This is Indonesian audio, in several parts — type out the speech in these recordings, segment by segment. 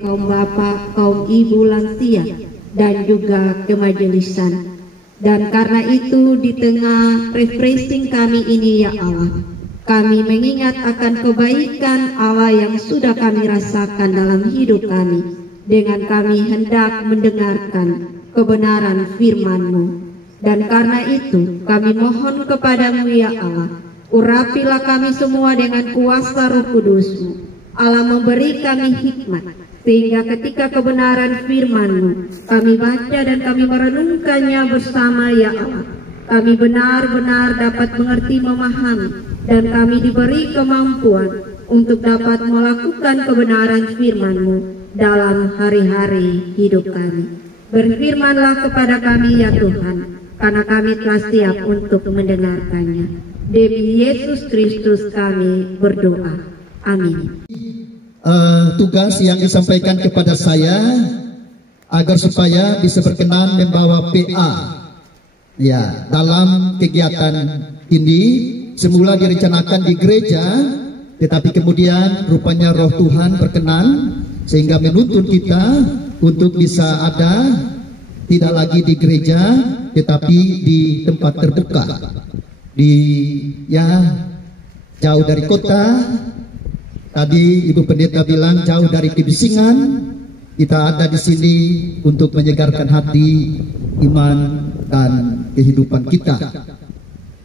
kaum bapak, kaum ibu lansia, dan juga kemajelisan. Dan karena itu di tengah refreshing kami ini ya Allah, kami mengingat akan kebaikan Allah yang sudah kami rasakan dalam hidup kami, dengan kami hendak mendengarkan kebenaran firman-Mu. Dan karena itu kami mohon kepadamu ya Allah, urapilah kami semua dengan kuasa Roh Kudus-Mu. Allah memberi kami hikmat, sehingga ketika kebenaran firman-Mu kami baca dan kami merenungkannya bersama ya Allah, kami benar-benar dapat mengerti, memahami, dan kami diberi kemampuan untuk dapat melakukan kebenaran firman-Mu dalam hari-hari hidup kami. Berfirmanlah kepada kami ya Tuhan, karena kami telah siap untuk mendengarkannya. Demi Yesus Kristus kami berdoa. Amin. Tugas yang disampaikan kepada saya agar supaya bisa berkenan membawa PA ya dalam kegiatan ini. Semula direncanakan di gereja, tetapi kemudian rupanya Roh Tuhan berkenan sehingga menuntun kita untuk bisa ada tidak lagi di gereja tetapi di tempat terbuka, di jauh dari kota. Tadi Ibu Pendeta bilang jauh dari kebisingan, kita ada di sini untuk menyegarkan hati, iman, dan kehidupan kita.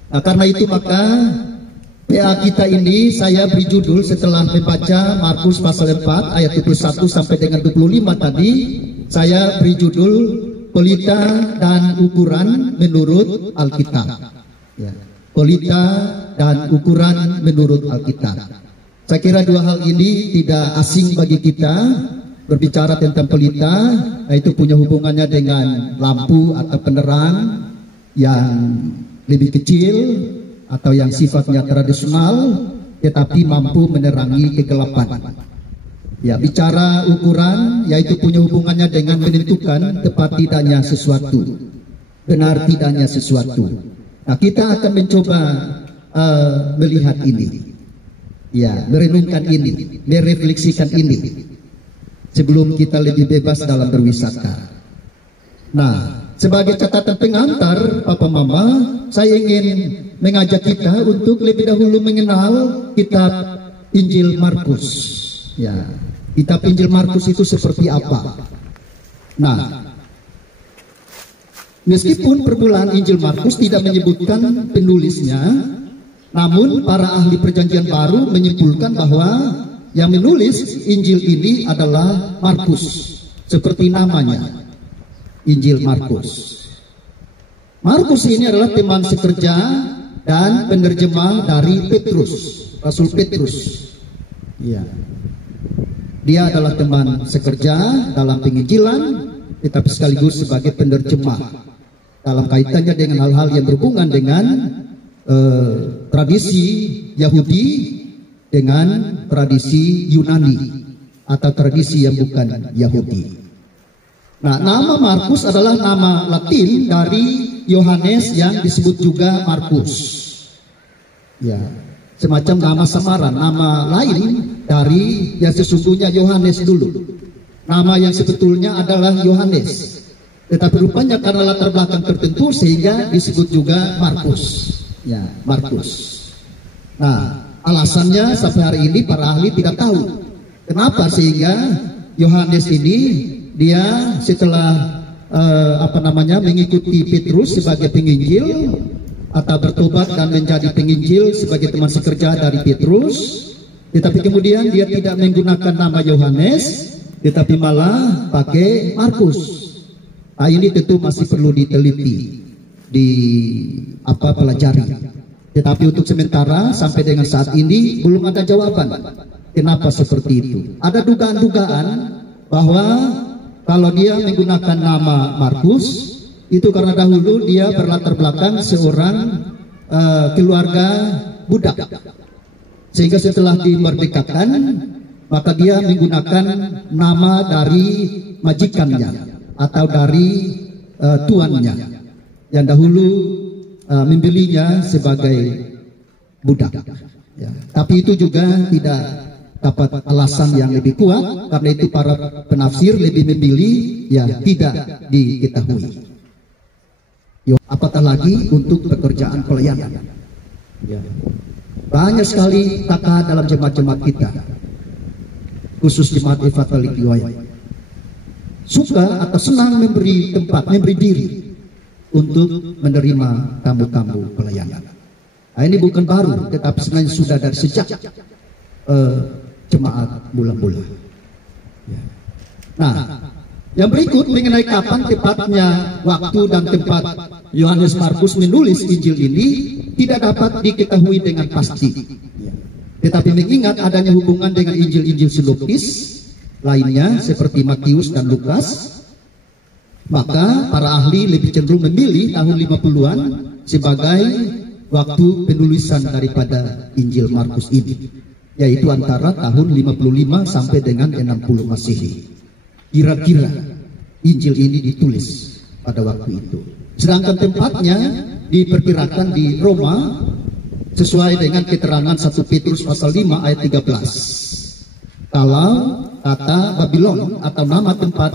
Nah, karena itu maka PA kita ini saya beri judul setelah membaca Markus pasal 4 ayat 21 sampai dengan 25 tadi, saya beri judul Pelita dan Ukuran menurut Alkitab. Ya. Pelita dan ukuran menurut Alkitab. Saya kira dua hal ini tidak asing bagi kita. Berbicara tentang pelita, itu punya hubungannya dengan lampu atau penerang yang lebih kecil atau yang sifatnya tradisional, tetapi mampu menerangi kegelapan. Ya, bicara ukuran, yaitu punya hubungannya dengan menentukan tepat tidaknya sesuatu, benar tidaknya sesuatu. Nah, kita akan mencoba melihat ini. Ya, merenungkan ini, merefleksikan ini sebelum kita lebih bebas dalam berwisata. Nah, sebagai catatan pengantar Papa Mama, saya ingin mengajak kita untuk lebih dahulu mengenal kitab Injil Markus. Ya, kitab Injil Markus itu seperti apa? Nah, meskipun permulaan Injil Markus tidak menyebutkan penulisnya, namun para ahli perjanjian baru menyimpulkan bahwa yang menulis Injil ini adalah Markus, seperti namanya, Injil Markus. Markus ini adalah teman sekerja dan penerjemah dari Petrus, Rasul Petrus. Ya. Dia adalah teman sekerja dalam penginjilan, tetapi sekaligus sebagai penerjemah dalam kaitannya dengan hal-hal yang berhubungan dengan tradisi Yahudi dengan tradisi Yunani atau tradisi yang bukan Yahudi. Nah, nama Markus adalah nama Latin dari Yohanes yang disebut juga Markus. Ya, semacam nama samaran, nama lain dari yang sesungguhnya Yohanes dulu. Nama yang sebetulnya adalah Yohanes, tetapi rupanya karena latar belakang tertentu sehingga disebut juga Markus. Ya, Markus. Nah, alasannya sampai hari ini para ahli tidak tahu kenapa sehingga Yohanes ini dia setelah mengikuti Petrus sebagai penginjil atau bertobat dan menjadi penginjil sebagai teman sekerja dari Petrus, tetapi kemudian dia tidak menggunakan nama Yohanes tetapi malah pakai Markus. Nah, ini tentu masih perlu diteliti, pelajari. Tetapi untuk sementara sampai dengan saat ini belum ada jawaban kenapa seperti itu. Ada dugaan-dugaan bahwa kalau dia menggunakan nama Markus itu karena dahulu dia berlatar belakang seorang keluarga budak, sehingga setelah dimerdekakan maka dia menggunakan nama dari majikannya atau dari tuannya yang dahulu membelinya sebagai budak. Ya. Tapi itu juga tidak dapat alasan yang lebih kuat, karena itu para penafsir lebih memilih ya tidak diketahui. Apatah lagi untuk pekerjaan pelayanan. Ya. Banyak sekali kakak dalam jemaat-jemaat kita, khusus jemaat Evangelik Liwaya, suka atau senang memberi tempat, memberi diri untuk menerima tamu-tamu pelayanan. Nah, ini bukan baru, tetapi sebenarnya sudah dari sejak jemaat mula-mula. Ya. Nah, yang berikut mengenai kapan tepatnya waktu dan tempat Yohanes Markus menulis Injil ini tidak dapat diketahui dengan pasti. Tetapi mengingat adanya hubungan dengan Injil-Injil sinoptis lainnya seperti Matius dan Lukas, maka para ahli lebih cenderung memilih tahun 50-an sebagai waktu penulisan daripada Injil Markus ini, yaitu antara tahun 55 sampai dengan 60 Masehi. Kira-kira Injil ini ditulis pada waktu itu. Sedangkan tempatnya diperkirakan di Roma sesuai dengan keterangan 1 Petrus pasal 5 ayat 13. Kalau kata Babylon atau nama tempat,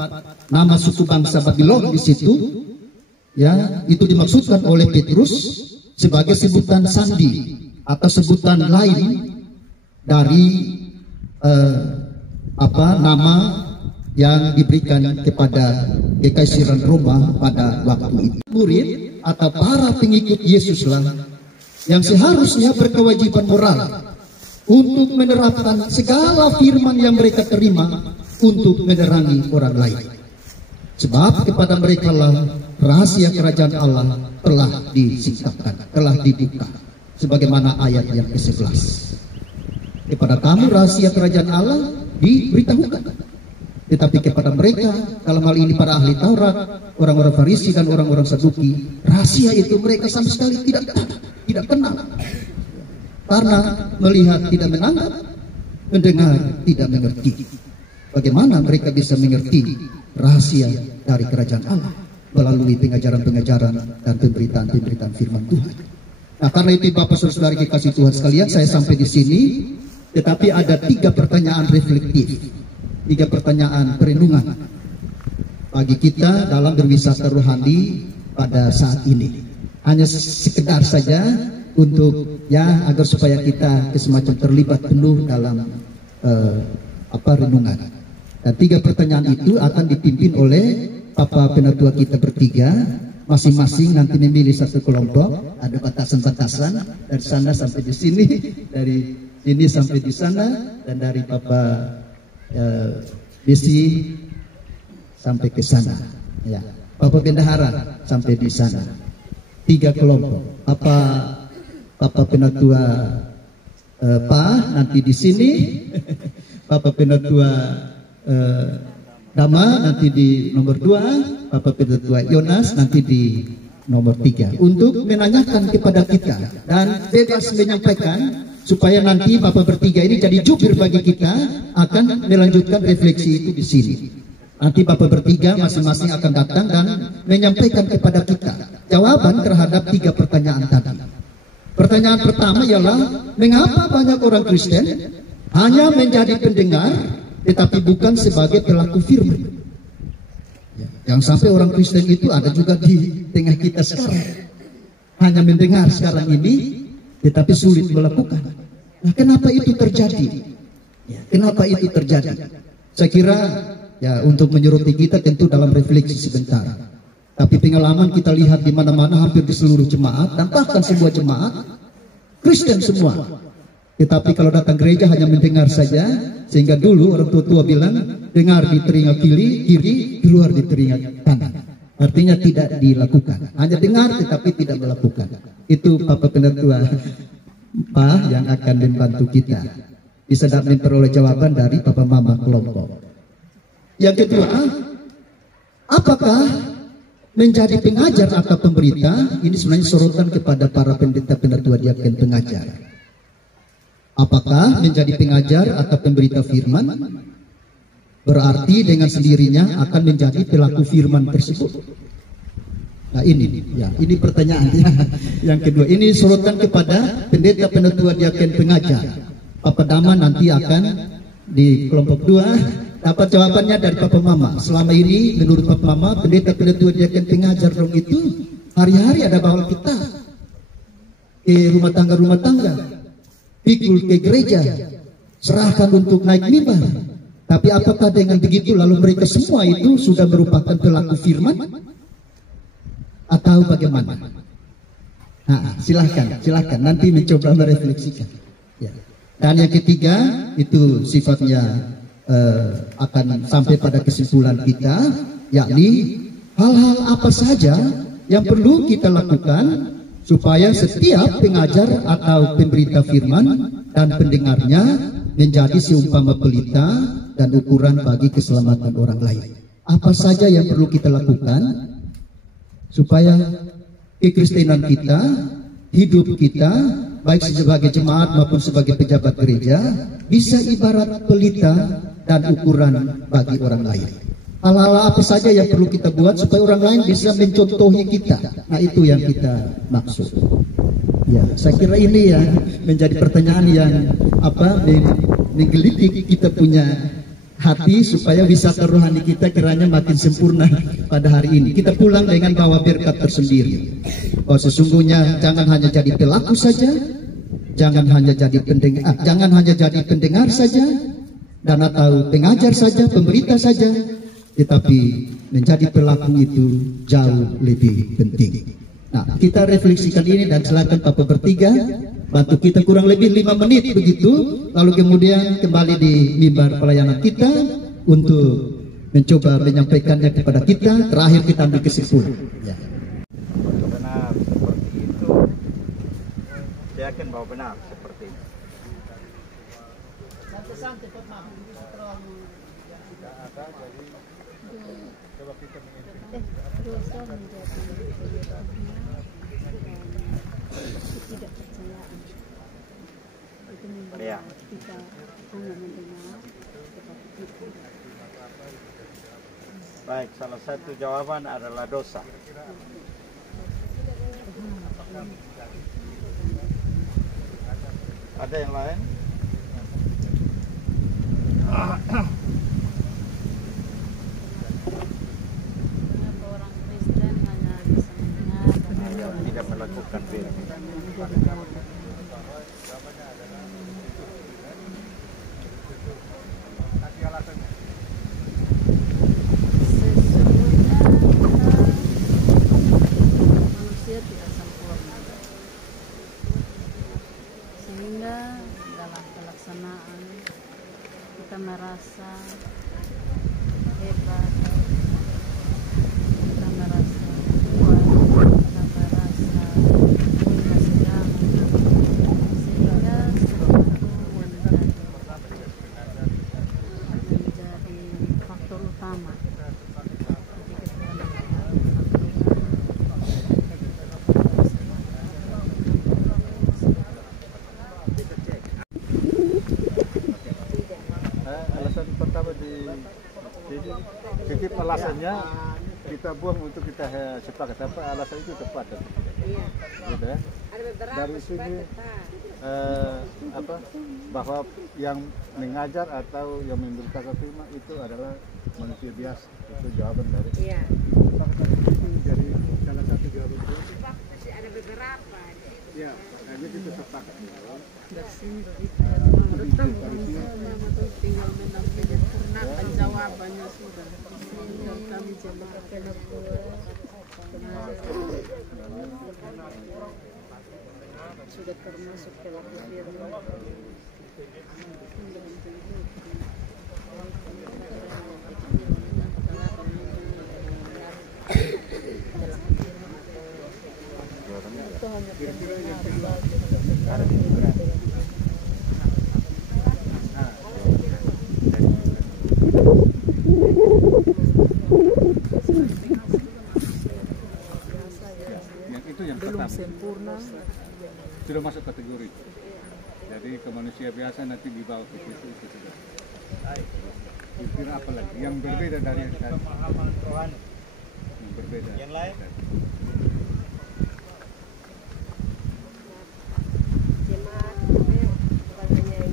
nama suku bangsa Babylon di situ, ya, itu dimaksudkan oleh Petrus sebagai sebutan sandi atau sebutan lain dari nama yang diberikan kepada Kekaisaran Roma pada waktu itu. Murid atau para pengikut Yesuslah yang seharusnya berkewajiban moral untuk menerapkan segala firman yang mereka terima untuk menerangi orang lain. Sebab kepada mereka lah rahasia kerajaan Allah telah disingkapkan, telah dibuka, sebagaimana ayat yang ke-11. Kepada kamu rahasia kerajaan Allah diberitahukan. Tetapi kepada mereka, dalam hal ini para ahli Taurat, orang-orang Farisi dan orang-orang Saduki, rahasia itu mereka sama sekali tidak kenal. Karena melihat tidak menangkap, mendengar tidak mengerti. Bagaimana mereka bisa mengerti rahasia dari kerajaan Allah melalui pengajaran-pengajaran dan pemberitaan-pemberitaan firman Tuhan. Nah, karena itu Bapak Saudara kekasih Tuhan sekalian, saya sampai di sini. Tetapi ada 3 pertanyaan reflektif, 3 pertanyaan perenungan bagi kita dalam berwisata rohani pada saat ini. Hanya sekedar saja untuk agar supaya kita semacam terlibat penuh dalam renungan. Dan 3 pertanyaan itu akan dipimpin oleh Bapak Penatua kita bertiga, masing-masing nanti memilih satu kelompok, ada batasan-batasan dari sana sampai di sini, dari sini sampai di sana, dan dari Bapak Besi sampai ke sana, ya. Bapak Bendahara sampai di sana. 3 kelompok. Bapak Penatua nanti di sini, Bapak Penatua Dama nanti di nomor 2, Bapak Penatua Yonas nanti di nomor 3, untuk menanyakan kepada kita dan bebas menyampaikan, supaya nanti Bapak bertiga ini jadi jubir bagi kita akan melanjutkan refleksi itu di sini. Nanti Bapak bertiga masing-masing akan datang dan menyampaikan kepada kita jawaban terhadap 3 pertanyaan tadi. Pertanyaan pertama ialah, mengapa banyak orang Kristen hanya menjadi pendengar tetapi bukan sebagai pelaku firman? Jangan sampai orang Kristen itu ada juga di tengah kita sekarang, hanya mendengar sekarang ini tetapi sulit melakukan. Nah, kenapa itu terjadi? Kenapa itu terjadi? Saya kira untuk menyoroti kita tentu dalam refleksi sebentar. Tapi pengalaman kita lihat di mana-mana, hampir di seluruh jemaat dan bahkan sebuah jemaat Kristen semua. Tetapi kalau datang gereja hanya mendengar saja, sehingga dulu orang tua bilang dengar di telinga kiri, keluar di telinga kanan. Artinya tidak dilakukan, hanya dengar tetapi tidak melakukan. Itu Bapak Penatua yang akan membantu kita bisa memperoleh jawaban dari Bapak Mama kelompok. Yang kedua, apakah menjadi pengajar atau pemberita? Ini sebenarnya sorotan kepada para pendeta, penatua, diaken, pengajar. Apakah menjadi pengajar atau pemberita firman berarti dengan sendirinya akan menjadi pelaku firman tersebut? Nah, ini pertanyaannya. Yang kedua, ini sorotan kepada pendeta, penatua, diaken, pengajar. Papa Dama nanti akan di kelompok 2 dapat jawabannya dari Papa Mama. Selama ini menurut Papa Mama, pendeta-pendeta diaken pengajar dong itu hari-hari ada bawa kita ke rumah tangga, pikul ke gereja, serahkan untuk naik mimbar. Tapi apakah dengan begitu lalu mereka semua itu sudah merupakan pelaku firman atau bagaimana? Nah, silahkan nanti mencoba merefleksikan. Ya. Dan yang ketiga itu sifatnya akan sampai pada kesimpulan kita, yakni hal-hal apa saja yang perlu kita lakukan supaya setiap pengajar atau pemberita firman dan pendengarnya menjadi seumpama pelita dan ukuran bagi keselamatan orang lain. Apa saja yang perlu kita lakukan supaya kekristenan kita, hidup kita, baik sebagai jemaat maupun sebagai pejabat gereja, bisa ibarat pelita dan ukuran bagi orang lain. Hal-hal apa saja yang perlu kita buat supaya orang lain bisa mencontohi kita. Nah, itu yang kita maksud. Ya, saya kira ini ya menjadi pertanyaan yang menggelitik kita punya hati supaya wisata rohani kita kiranya makin sempurna pada hari ini. Kita pulang dengan bawa berkat tersendiri. Bahwa sesungguhnya jangan hanya jadi pelaku saja, jangan hanya jadi pendengar saja, dan atau pengajar saja, pemberita saja, tetapi menjadi pelaku itu jauh lebih penting. Nah, kita refleksikan ini dan silakan Bapak bertiga bantu kita kurang lebih 5 menit begitu, lalu kemudian kembali di mimbar pelayanan kita untuk mencoba menyampaikannya kepada kita. Terakhir kita ambil kesimpulan. Ya. Benar seperti itu, saya yakin bahwa benar seperti itu. Santai-santai Pak Mam, terlalu Tidak ada, jadi coba kita mengikuti. dosa menjadi ketidakpercayaan. Itu membuat kita hanya mendengar tetapi tidak. Baik, salah satu jawaban adalah dosa. Ada yang lain? Kenapa orang Kristen hanya bisa mendengar dan Tidak melakukan firman. sesungguhnya manusia tidak sempurna, sehingga dalam pelaksanaan kita merasa hebat, kita merasa kuat, kita merasa punya segangan, sehingga sesuatu menjadi faktor utama. Alasan pertama jadi alasannya kita buang untuk kita sepakat apa alasan itu tepat atau tidak? Gitu ya. Dari sini bahwa yang mengajar atau yang memberitakan firman itu adalah manusia biasa, itu jawaban dari. Iya. Jadi salah satu jawaban itu. Ada beberapa. Ya, makanya kita sepakat. Tinggal menyempurnakan jawabannya sudah. Tinggal kami jemaat sudah termasuk pelaku firman. Itu hanya yang belum pertama sempurna. sudah masuk kategori. Jadi ke manusia biasa nanti dibawa ke situ itu sudah. Kira apa lagi yang berbeda dari yang tadi? Yang berbeda. Yang lain? Jemaat bukan hanya ingin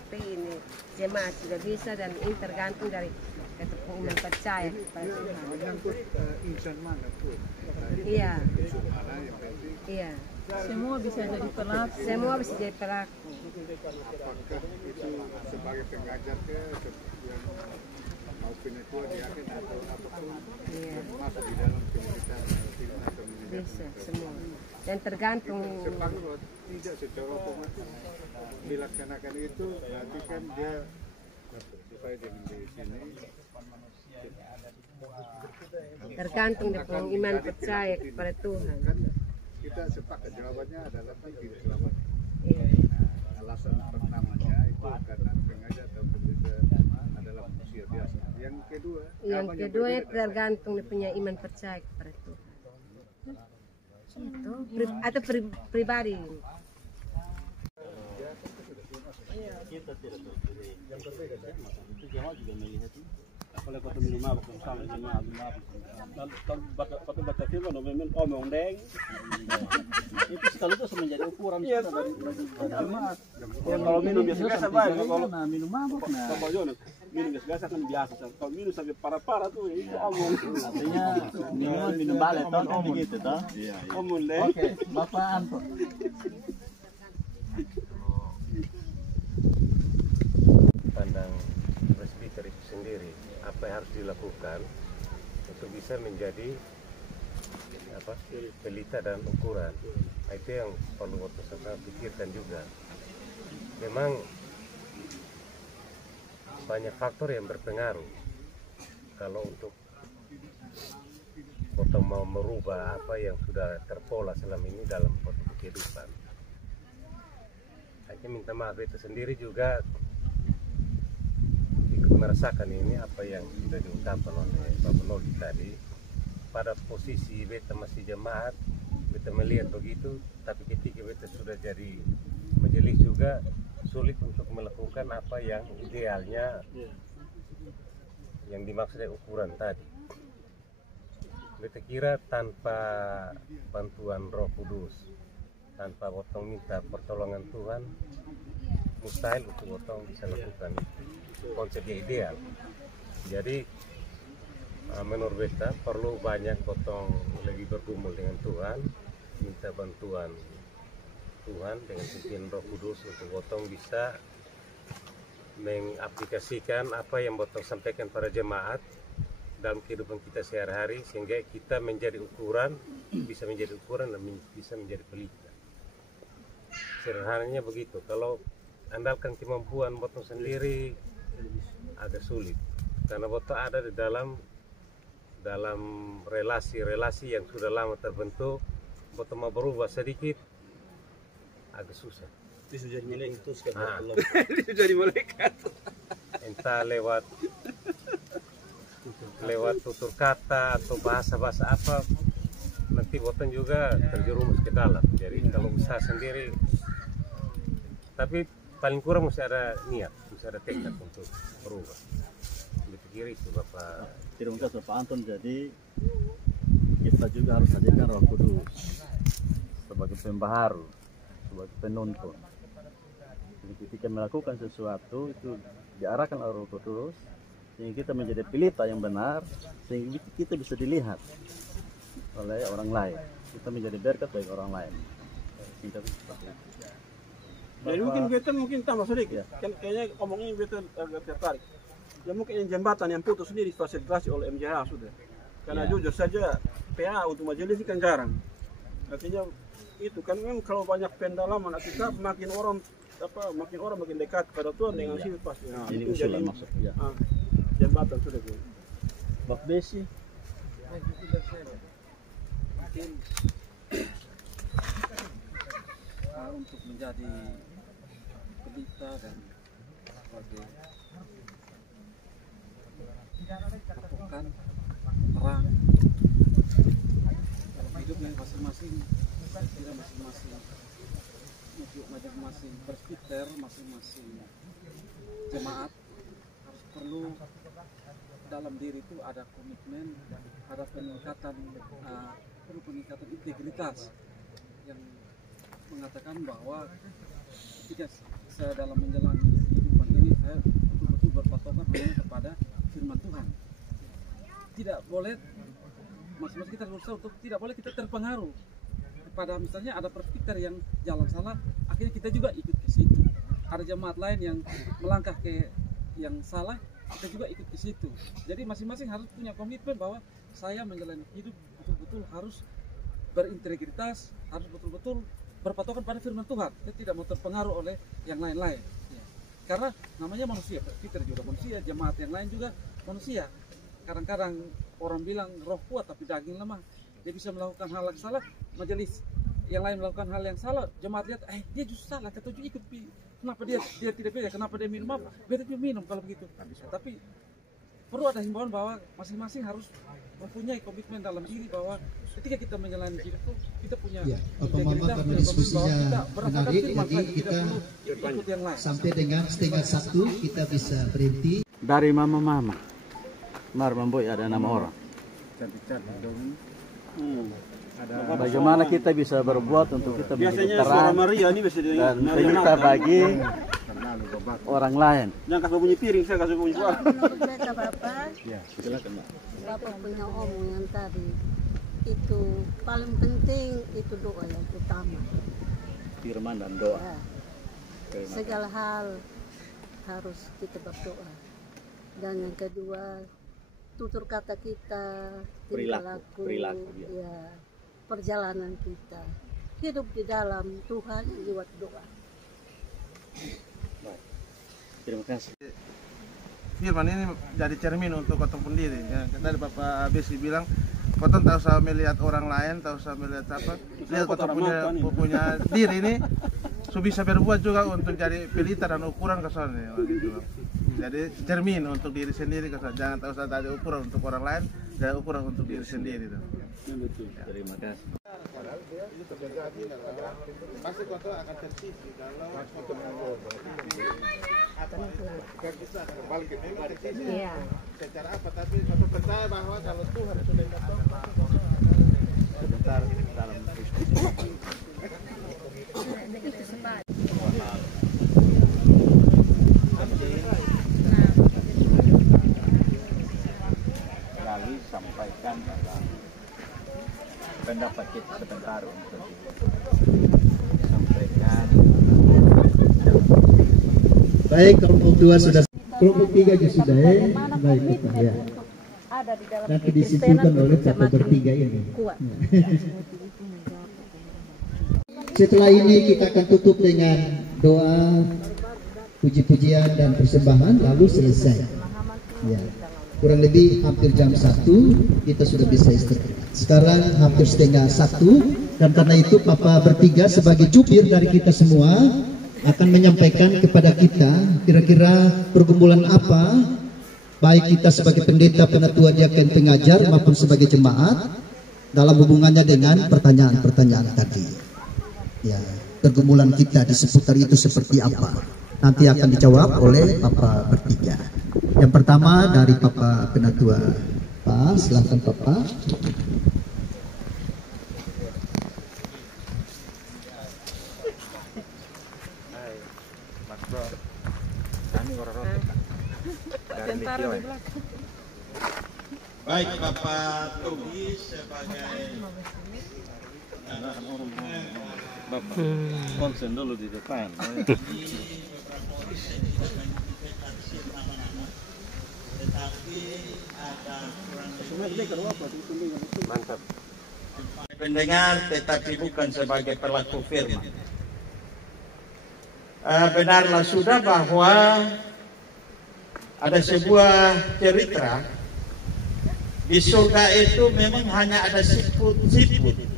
tapi ini jemaat sudah bisa, dan ini tergantung dari ketepung iman percaya kepada Tuhan. Menyangkut insan mana pun. Iya. Insan mana yang penting. Iya. Semua bisa jadi pelaku. Semua bisa jadi pelaku. Apakah itu sebagai pengajar ke yang mau penetua diakin atau apapun masuk di dalam pemerintahan atau Bisa semua. Dan tergantung. sepakat tidak secara otomatis dilaksanakan itu, berarti kan dia supaya dengan di sini Tergantung dari iman percaya kepada Tuhan. kan kita sepakat jawabannya adalah tidak selamat. Iya. Alasan pertamanya itu karena pengajar atau pendeta adalah manusia biasa. Yang kedua Tergantung dia punya iman percaya kepada Tuhan. Itu atau pribadi. Kita tidak terpilih. Yang berbeda itu jamaah juga melihat itu. Kalau kata minum mabuk sama jemaah mabuk. Kalau baca firman memang omong deng. Itu sekaligus menjadi ukuran kita dari jemaah. Kalau minum biasa baik, kalau minum mabuk kalau minum biasa kan biasa. Kalau minum sampai parah-parah tuh itu omong. Artinya minum balik toh begitu toh. Omong deng. Oke, Bapak Anto. Pandang presbiter itu sendiri, apa yang harus dilakukan untuk bisa menjadi pelita dan ukuran. Itu yang perlu waktu saya pikirkan juga. Memang banyak faktor yang berpengaruh kalau untuk potong mau merubah apa yang sudah terpola selama ini dalam kehidupan. Saya minta maaf itu sendiri juga merasakan ini apa yang sudah diungkapkan oleh Bapak Noli tadi. Pada posisi beta masih jemaat, beta melihat begitu, tapi ketika beta sudah jadi majelis juga sulit untuk melakukan apa yang idealnya yang dimaksud ukuran tadi. Beta kira tanpa bantuan Roh Kudus, tanpa potong minta pertolongan Tuhan, mustahil untuk potong bisa lakukan konsepnya ideal. Jadi menurut beta perlu banyak potong lebih bergumul dengan Tuhan, minta bantuan Tuhan dengan pimpinan Roh Kudus untuk potong bisa mengaplikasikan apa yang potong sampaikan para jemaat dalam kehidupan kita sehari-hari, sehingga kita menjadi ukuran, bisa menjadi ukuran dan bisa menjadi pelita. Sederhananya begitu. Kalau andalkan kemampuan potong sendiri agak sulit, karena potong ada di dalam relasi-relasi yang sudah lama terbentuk. Potong mau berubah sedikit agak susah. Itu sudah menentukan belum. Itu jadi malaikat. Entah lewat tutur kata atau bahasa-bahasa apa, nanti potong juga terjerumus ke dalam. Jadi kalau usaha sendiri, tapi paling kurang mesti ada niat, mesti ada tekad untuk berubah. Dipikir itu Bapak. Terima kasih Pak Anton. Jadi kita juga harus hadirkan Roh Kudus sebagai pembaharu, sebagai penuntun. Jadi ketika melakukan sesuatu itu diarahkan oleh Roh Kudus, sehingga kita menjadi pelita yang benar, sehingga kita bisa dilihat oleh orang lain. Kita menjadi berkat bagi orang lain. Singkat seperti itu. Jadi mungkin tambah sedikit. Kan kayaknya omongnya beta agak tertarik. Ya mungkin yang jembatan yang putus sendiri difasilitasi oleh MJH sudah. Karena jujur saja PA untuk majelis kan jarang. Artinya itu kan memang kalau banyak pendalaman kita makin orang makin dekat pada Tuhan dengan sini pasti. Nah, ini itu usulan jadi maksud. Ya. Jembatan sudah Bu. Bak Besi. Untuk menjadi pelita dan sebagai patokan terang dalam hidupnya masing-masing, tidak masing-masing presbiter, masing-masing jemaat harus perlu dalam diri itu ada komitmen, ada peningkatan integritas yang mengatakan bahwa ketika saya dalam menjalani hidup boleh masing-masing kita berusaha untuk tidak boleh kita terpengaruh pada misalnya ada presbiter yang jalan salah, akhirnya kita juga ikut ke situ. Ada jemaat lain yang melangkah ke yang salah, kita juga ikut ke situ. Jadi masing-masing harus punya komitmen bahwa saya menjalani hidup betul-betul harus berintegritas, harus betul-betul berpatokan pada firman Tuhan. Saya tidak mau terpengaruh oleh yang lain-lain. Ya. Karena namanya manusia, presbiter juga manusia, jemaat yang lain juga manusia. Kadang-kadang orang bilang roh kuat tapi daging lemah. Dia bisa melakukan hal yang salah, majelis yang lain melakukan hal yang salah, jemaat lihat, dia justru salah, kita juga ikut. Kenapa dia tidak beda? Kenapa dia minum apa? Beda dia minum kalau begitu. Tapi perlu ada himbauan bahwa masing-masing harus mempunyai komitmen dalam diri bahwa ketika kita menjalani hidup itu kita punya integritas, karena diskusinya menarik, jadi kita ikut yang lain. sampai dengan 1:30 kita bisa berhenti. Dari mama Mar Mamboy ada 6 orang. Cantik-cantik dong. Bagaimana kita bisa berbuat untuk kita menjadi terang Maria ini bisa dan cerita bagi orang lain. Jangan kasih bunyi piring, saya kasih bunyi suara. Kata Bapak, Ya, silakan Mbak. Bapak punya omongan tadi itu paling penting itu doa yang utama. Firman dan doa. Ya. Segala hal harus kita berdoa. Dan yang kedua, tutur kata kita, Perilaku, ya, perjalanan kita, hidup di dalam Tuhan lewat doa. Baik. Terima kasih. Firman ini jadi cermin untuk kotong pendiri. Ya, tadi Bapak Besi bilang, kotong tak usah melihat orang lain, tak usah melihat apa, lihat kotong punya diri ini, bisa berbuat juga untuk jadi pelita dan ukuran kesannya. Gitu. Jadi cermin untuk diri sendiri, jangan tak usah ada ukuran untuk orang lain, dan ukuran untuk diri sendiri. Ya. Terima kasih. Pasti kotong akan tersisi kalau kotong kita akan balik memang tersisi. Secara apa? Tapi kotong percaya bahwa kalau Tuhan sudah kotong, Sebentar dalam diskusi. Kali sampaikan dalam pendapat kita sebentar untuk disampaikan. Baik, kelompok 2 sudah, kelompok 3 juga sudah baik Bapak ya. Ada di dalam Nanti disimpulkan oleh Bapak bertiga ini. Setelah ini kita akan tutup dengan doa, puji-pujian dan persembahan, lalu selesai. Ya. Kurang lebih hampir jam 1 kita sudah bisa istirahat. Sekarang hampir setengah 1, dan karena itu Papa bertiga sebagai jubir dari kita semua akan menyampaikan kepada kita kira-kira pergumulan apa, baik kita sebagai pendeta, penatua, diaken, pengajar maupun sebagai jemaat dalam hubungannya dengan pertanyaan-pertanyaan tadi. Ya, pergumulan kita di seputar itu seperti apa? Nanti akan dijawab oleh Papa bertiga. Yang pertama dari Papa Penatua. Pak, silakan Papa. Baik, Bapak Togi sebagai Bapak konsen dulu di depan. tetapi ada kurang lebih Mantap. pendengar tetapi bukan sebagai pelaku firman. Benarlah sudah bahwa ada sebuah cerita di surga itu memang hanya ada siput-siput.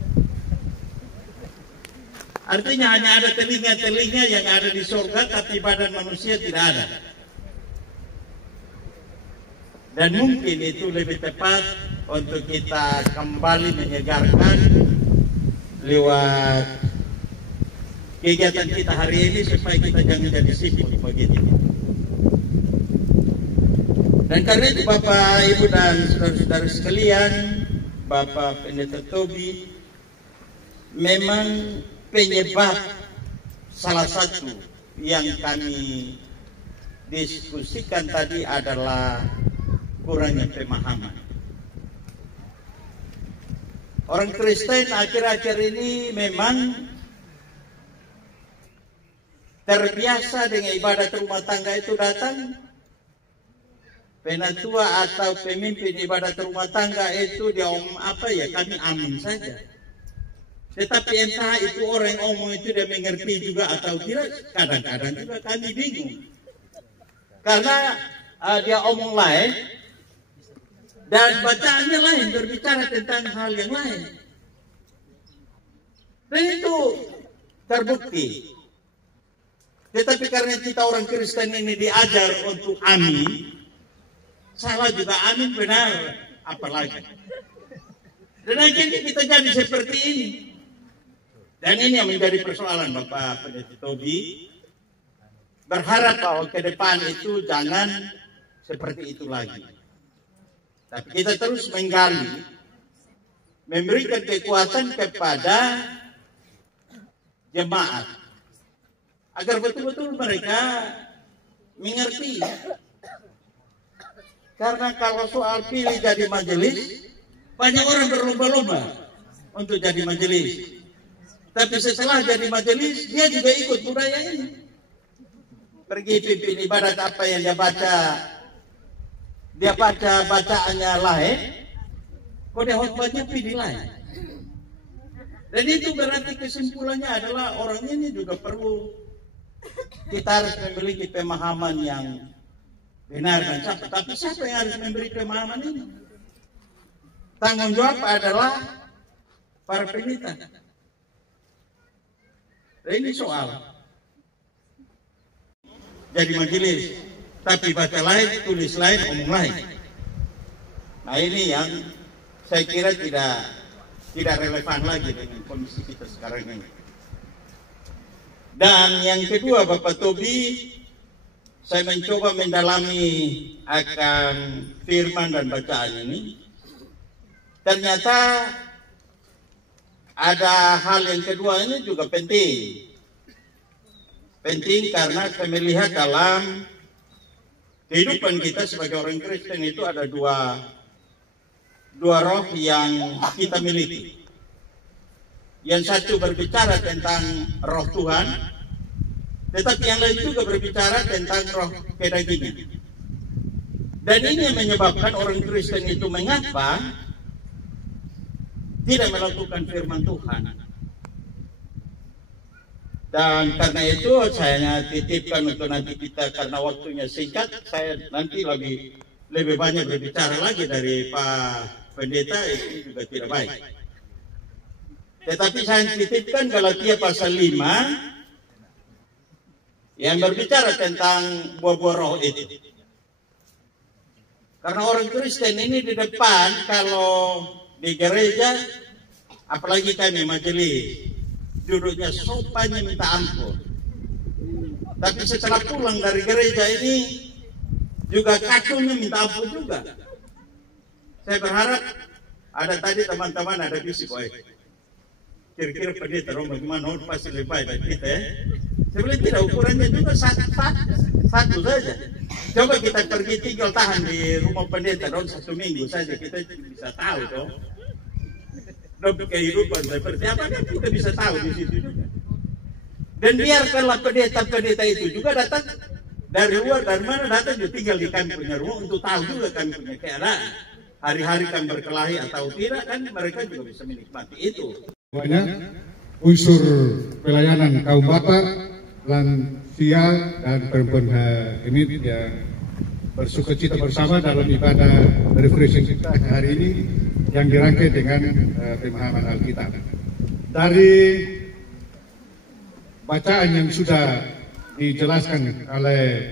Artinya hanya ada telinga-telinga yang ada di surga, tapi badan manusia tidak ada. Dan mungkin itu lebih tepat untuk kita kembali menyegarkan lewat kegiatan kita hari ini supaya kita jangan jadi siput begitu. Dan karena itu Bapak, Ibu dan saudara-saudara sekalian, Bapak Pendeta Tobi, memang penyebab salah satu yang kami diskusikan tadi adalah kurangnya pemahaman. Orang Kristen akhir-akhir ini memang terbiasa dengan ibadat rumah tangga itu datang. Penatua atau pemimpin ibadat rumah tangga itu dia omong apa ya, kami amin saja. Tetapi entah itu orang yang omong itu dia mengerti juga atau tidak, kadang-kadang juga kami bingung. Karena dia omong lain dan bacaannya lain, berbicara tentang hal yang lain. Dan itu terbukti. Tetapi karena kita orang Kristen ini diajar untuk amin, salah juga amin, benar apalagi. Dan akhirnya kita jadi seperti ini. Dan ini yang menjadi persoalan Bapak Pendeta Tobi. Berharap bahwa ke depan itu jangan seperti itu lagi. Tapi kita terus menggali, memberikan kekuatan kepada jemaat agar betul-betul mereka mengerti. Karena kalau soal pilih jadi majelis, banyak orang berlomba-lomba untuk jadi majelis. Tapi setelah jadi majelis, dia juga ikut budaya ini. Pergi pimpin ibadat apa yang dia baca bacaannya lain, kok dia khotbahnya pilih lain. Dan itu berarti kesimpulannya adalah orang ini juga perlu kita harus memiliki pemahaman yang benar dan siapa. Tapi siapa yang harus memberi pemahaman ini? Tanggung jawab adalah para pendeta. Ini soal jadi majelis, tapi baca lain, tulis lain, omong lain. Nah ini yang saya kira tidak relevan lagi dengan kondisi kita sekarang ini. Dan yang kedua Bapak Tobi, saya mencoba mendalami akan firman dan bacaan ini. Ternyata ada hal yang kedua ini juga penting. Penting karena saya melihat dalam kehidupan kita sebagai orang Kristen itu ada dua roh yang kita miliki. Yang satu berbicara tentang roh Tuhan, tetapi yang lain juga berbicara tentang roh kedagingan. Dan ini yang menyebabkan orang Kristen itu mengapa tidak melakukan firman Tuhan. Dan karena itu saya titipkan untuk nanti kita, karena waktunya singkat, saya nanti lebih banyak berbicara lagi dari Pak Pendeta, itu juga tidak baik. Tetapi saya titipkan Galatia pasal 5 yang berbicara tentang buah-buah roh itu. Karena orang Kristen ini di depan, kalau di gereja, apalagi kami majelis, duduknya sopannya minta ampun. Tapi setelah pulang dari gereja ini juga kakunya minta ampun juga. Saya berharap ada tadi teman-teman ada bisik, kira-kira pendeta dong bagaimana, pasti lebih baik dari kita ya. Sebenarnya tidak, ukurannya juga satu saja. Coba kita pergi tinggal tahan di rumah pendeta dong 1 minggu saja, kita bisa tahu dong. Kehidupan seperti apa kan kita bisa tahu di situ juga. Dan biarkanlah pendeta-pendeta itu juga datang dari luar, dari mana datang juga tinggal di kami punya rumah untuk tahu juga kami punya keadaan. Hari-hari kami berkelahi atau tidak kan mereka juga bisa menikmati itu. Banyak unsur pelayanan kaum bapak, lansia dan perempuan ini yang bersukacita bersama dalam ibadah refreshing kita hari ini yang dirangkai dengan pemahaman Alkitab. Dari bacaan yang sudah dijelaskan oleh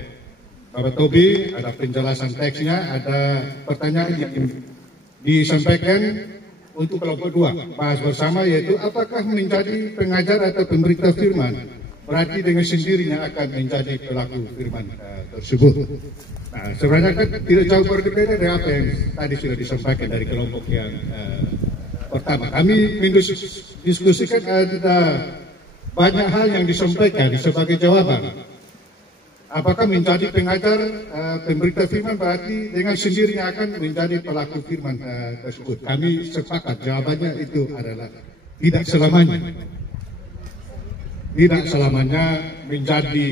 Bapak Tobi, ada penjelasan teksnya, ada pertanyaan yang disampaikan untuk kelompok 2, bahas bersama, yaitu apakah menjadi pengajar atau pemberita firman berarti dengan sendirinya akan menjadi pelaku firman tersebut. Nah, sebenarnya kan tidak jauh berbeda dari apa yang tadi sudah disampaikan dari kelompok yang pertama. Kami mendiskusikan ada banyak hal yang disampaikan sebagai jawaban. apakah menjadi pengajar pemberita firman berarti dengan sendirinya akan menjadi pelaku firman tersebut? Kami sepakat jawabannya itu adalah tidak selamanya. Tidak selamanya menjadi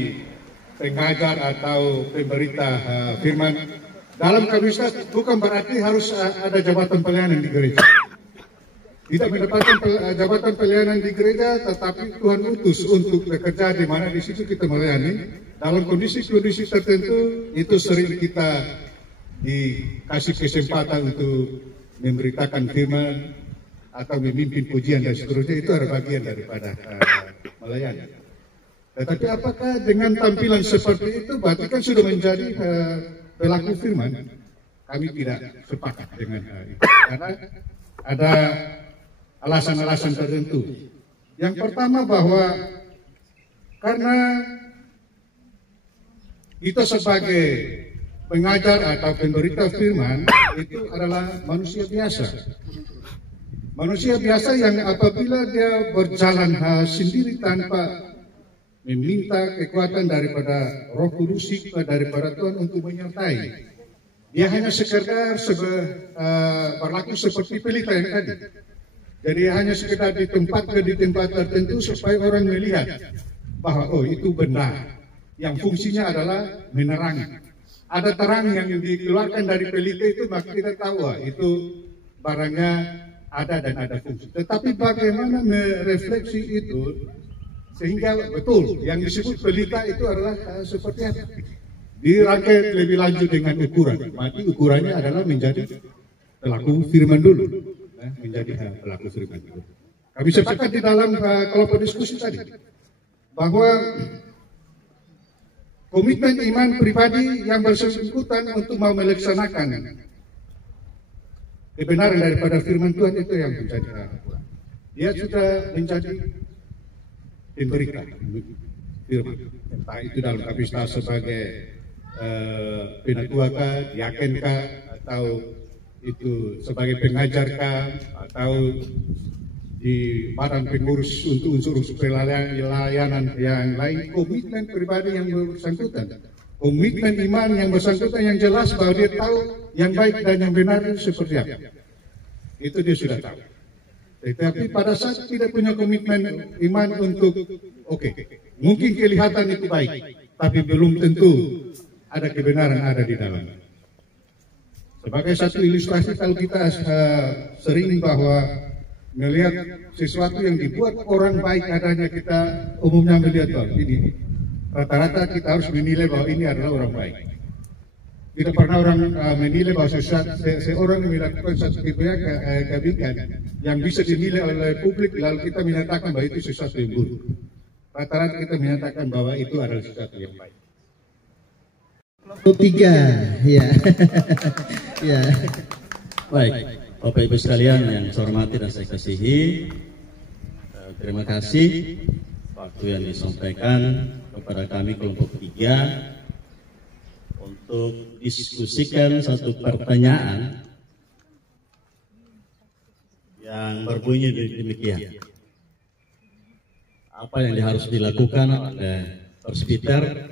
pengajar atau pemberita firman dalam kapasitas bukan berarti harus ada jabatan pelayanan di gereja. Tidak mendapatkan jabatan pelayanan di gereja, tetapi Tuhan utus untuk bekerja di mana di situ kita melayani. Dalam kondisi-kondisi tertentu itu sering kita dikasih kesempatan untuk memberitakan firman atau memimpin pujian dan seterusnya. Itu adalah bagian daripada melayani. Tetapi apakah dengan tampilan seperti itu berarti kan sudah menjadi pelaku firman? Kami tidak sepakat dengan itu karena ada alasan-alasan tertentu. Yang pertama bahwa karena kita sebagai pengajar atau pemberita firman itu adalah manusia biasa. Manusia biasa yang apabila dia berjalan sendiri tanpa meminta kekuatan daripada Roh Kudus, daripada Tuhan untuk menyertai, dia hanya sekedar berlaku seperti pelita yang tadi. Jadi hanya sekedar di tempat tertentu supaya orang melihat bahwa oh itu benar. Yang fungsinya adalah menerangi. Ada terang yang dikeluarkan dari pelita itu, maka kita tahu itu barangnya ada dan ada fungsi. Tetapi bagaimana merefleksi itu sehingga betul yang disebut pelita itu adalah seperti apa? Dirangkai lebih lanjut dengan ukuran. Maka ukurannya adalah menjadi pelaku firman dulu. Menjadi pelaku firman dulu. Kami sepakat di dalam kelompok diskusi tadi bahwa komitmen iman pribadi yang bersangkutan untuk mau melaksanakan kebenaran daripada firman Tuhan itu yang menjadi dia sudah menjadi pemberita firman, entah itu dalam kapasitas sebagai penatua, diaken atau itu sebagai pengajar atau di badan pengurus untuk unsur-unsur pelayanan yang lain. Komitmen pribadi yang bersangkutan, komitmen iman yang bersangkutan yang jelas bahwa dia tahu yang baik dan yang benar itu seperti apa. Itu dia sudah tahu. Tetapi pada saat tidak punya komitmen iman untuk mungkin kelihatan itu baik, tapi belum tentu ada kebenaran ada di dalamnya. Sebagai satu ilustrasi, kalau kita sering bahwa melihat sesuatu yang dibuat orang baik adanya, kita umumnya melihat bahwa ini rata-rata kita harus menilai bahwa ini adalah orang baik. Tidak pernah orang menilai bahwa seorang melakukan satu kebaikan yang bisa dinilai oleh publik lalu kita menyatakan bahwa itu sesuatu yang buruk. Rata-rata kita menyatakan bahwa itu adalah sesuatu yang baik. Kelompok 3, ya. Ya. Baik, Bapak Ibu sekalian yang saya hormati dan saya kasihi, terima kasih waktu yang disampaikan kepada kami kelompok 3 untuk diskusikan satu pertanyaan yang berbunyi demikian. Apa yang harus dilakukan oleh presbiter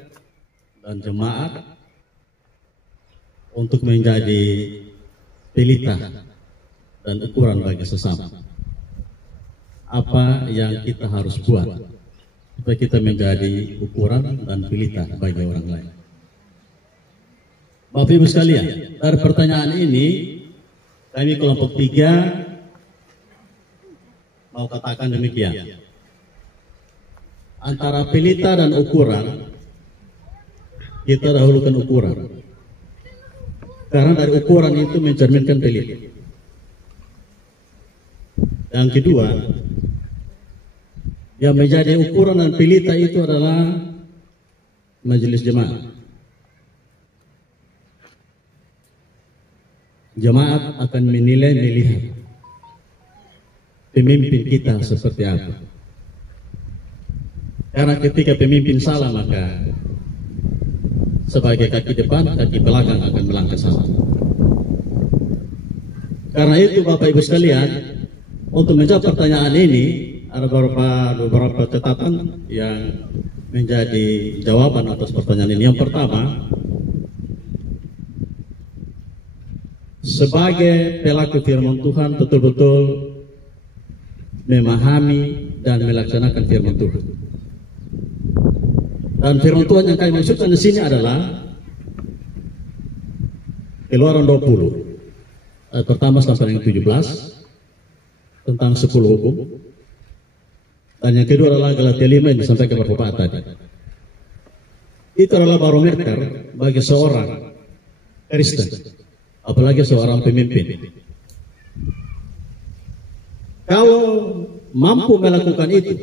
dan jemaat untuk menjadi pelita dan ukuran bagi sesama? Apa yang kita harus buat supaya kita menjadi ukuran dan pelita bagi orang lain? Bapak Ibu sekalian, dari pertanyaan ini kami kelompok 3 mau katakan demikian. Antara pelita dan ukuran, kita dahulukan ukuran. Karena dari ukuran itu mencerminkan pelita. Yang kedua, yang menjadi ukuran dan pelita itu adalah majelis jemaat. Jemaat akan menilai, melihat pemimpin kita seperti apa. Karena ketika pemimpin salah, maka sebagai kaki depan, kaki belakang akan melangkah salah. Karena itu Bapak Ibu sekalian, untuk menjawab pertanyaan ini ada beberapa catatan yang menjadi jawaban atas pertanyaan ini. Yang pertama, sebagai pelaku firman Tuhan betul-betul memahami dan melaksanakan firman Tuhan. Dan firman Tuhan yang kami maksudkan di sini adalah Keluaran 20 ayat pertama sampai yang 17 tentang 10 hukum. Dan yang kedua adalah Galatia 5 yang disampaikan Bapak tadi. Itu adalah barometer bagi seorang Kristen, apalagi seorang pemimpin. Kalau mampu melakukan itu,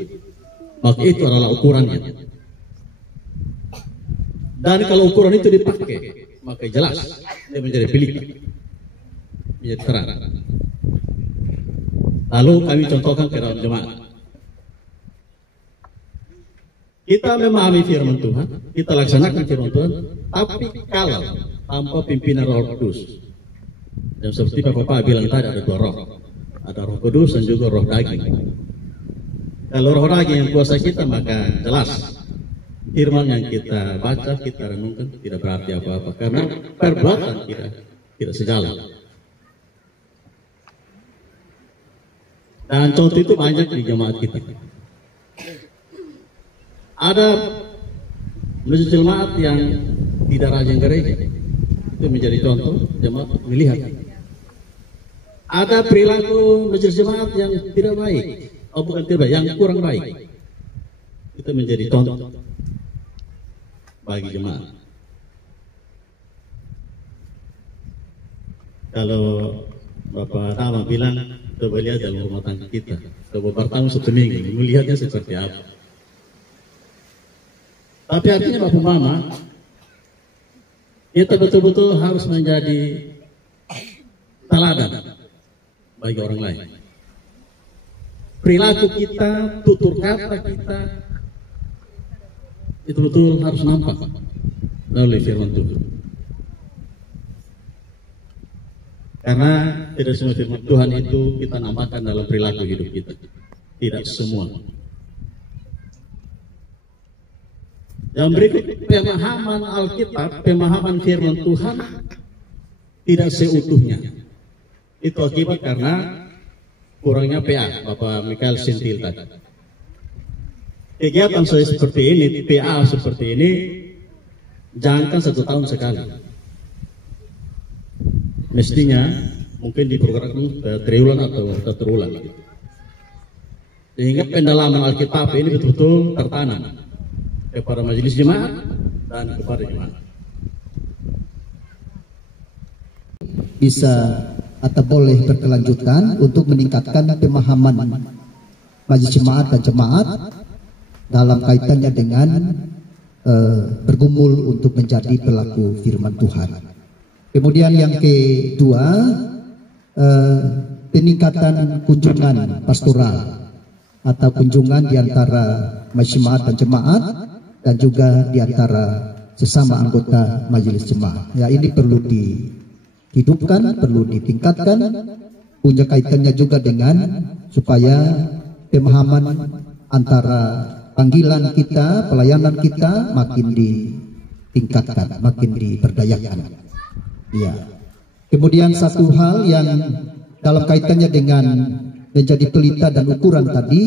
maka itu adalah ukurannya. Dan kalau ukuran itu dipakai, maka jelas dia menjadi pelita, menjadi terang. Lalu kami contohkan ke dalam jemaat. Kita memahami firman Tuhan, kita laksanakan firman Tuhan, tapi kalau tanpa pimpinan Roh Kudus, dan seperti Bapak bilang tadi ada dua roh, ada Roh Kudus dan juga roh daging. Kalau roh daging yang kuasa kita, maka jelas firman yang kita baca, kita renungkan tidak berarti apa-apa, karena perbuatan kita tidak segala. Dan contoh itu banyak di jemaat kita. Ada jemaat yang tidak rajin gereja, itu menjadi contoh jemaat melihat. Ada perilaku majelis jemaat yang tidak baik, bukan tidak baik, yang kurang baik, itu menjadi contoh bagi jemaat. Kalau Bapak Tama bilang, coba lihat dalam rumah tangga kita, coba bertamu satu minggu, melihatnya seperti apa. Tapi artinya Bapak Mama, kita betul-betul harus menjadi teladan bagi orang lain. Perilaku kita, tutur kata kita, itu betul harus nampak melalui firman Tuhan. Karena tidak semua firman Tuhan itu kita nampakkan dalam perilaku hidup kita. Tidak semua. Yang berikut, pemahaman Alkitab, pemahaman firman Tuhan tidak seutuhnya. Itu akibat karena kurangnya PA, Bapak Michael Sintil tadi. Kegiatan saya seperti ini, PA seperti ini, jangankan 1 tahun sekali. Mestinya mungkin diprogram triwulan atau terulang. Sehingga pendalaman Alkitab ini betul-betul tertanam kepada majelis jemaat dan kepada jemaat. Bisa atau boleh berkelanjutan untuk meningkatkan pemahaman majelis jemaat dan jemaat dalam kaitannya dengan bergumul untuk menjadi pelaku firman Tuhan. Kemudian yang kedua, peningkatan kunjungan pastoral atau kunjungan di antara majelis jemaat dan jemaat, dan juga di antara sesama anggota majelis jemaat. Ya, ini perlu dihidupkan, perlu ditingkatkan, punya kaitannya juga dengan supaya pemahaman antara panggilan kita, pelayanan kita makin ditingkatkan, makin diberdayakan. Ya. Kemudian satu hal yang dalam kaitannya dengan menjadi pelita dan ukuran tadi,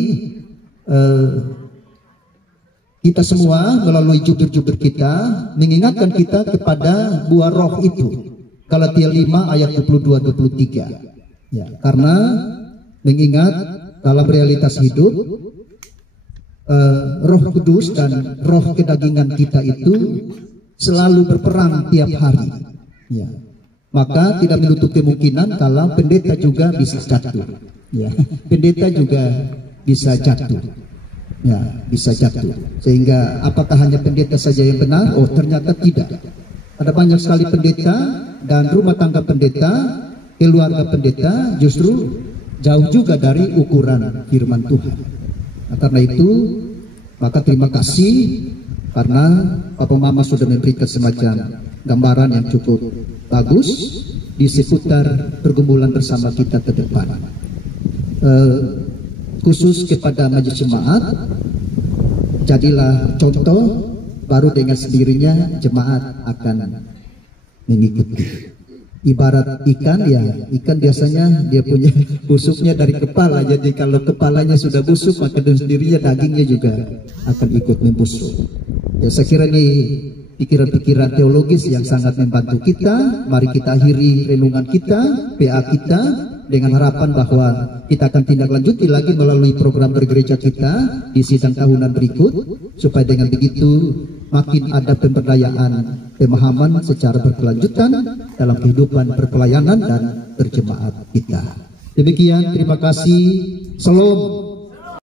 kita semua melalui jubir-jubir kita mengingatkan kita kepada buah roh itu. Galatia 5 ayat 22-23. Ya, karena mengingat dalam realitas hidup, Roh Kudus dan roh kedagingan kita itu selalu berperang tiap hari. Ya. Maka tidak menutup kemungkinan kalau pendeta juga bisa jatuh. Ya. Pendeta juga bisa jatuh. Ya, bisa jatuh. Sehingga apakah hanya pendeta saja yang benar? Oh, ternyata tidak. Ada banyak sekali pendeta dan rumah tangga pendeta, keluarga pendeta justru jauh juga dari ukuran firman Tuhan. Nah, karena itu, maka terima kasih karena Papa Mama sudah memberikan semacam gambaran yang cukup bagus di seputar pergumulan bersama kita ke depan. Khusus kepada majelis jemaat, jadilah contoh, baru dengan sendirinya jemaat akan mengikuti. Ibarat ikan, ya ikan biasanya dia punya busuknya dari kepala, jadi kalau kepalanya sudah busuk maka dengan sendirinya dagingnya juga akan ikut membusuk. Ya saya kira ini pikiran-pikiran teologis yang sangat membantu kita. Mari kita akhiri renungan kita, PA kita, dengan harapan bahwa kita akan tindak lanjuti lagi melalui program bergereja kita di sidang tahunan berikut, supaya dengan begitu makin ada pemberdayaan pemahaman secara berkelanjutan dalam kehidupan perpelayanan dan berjemaat kita. Demikian, terima kasih. Shalom.